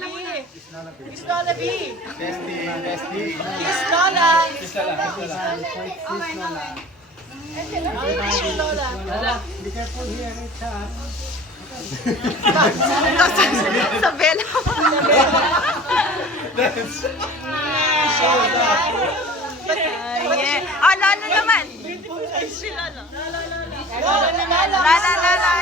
Pistola B. Testing. Pistola. Be careful here, Richard. Sa bela. Yeah. Ah, lalo naman. Sila, no? La, la, la, la.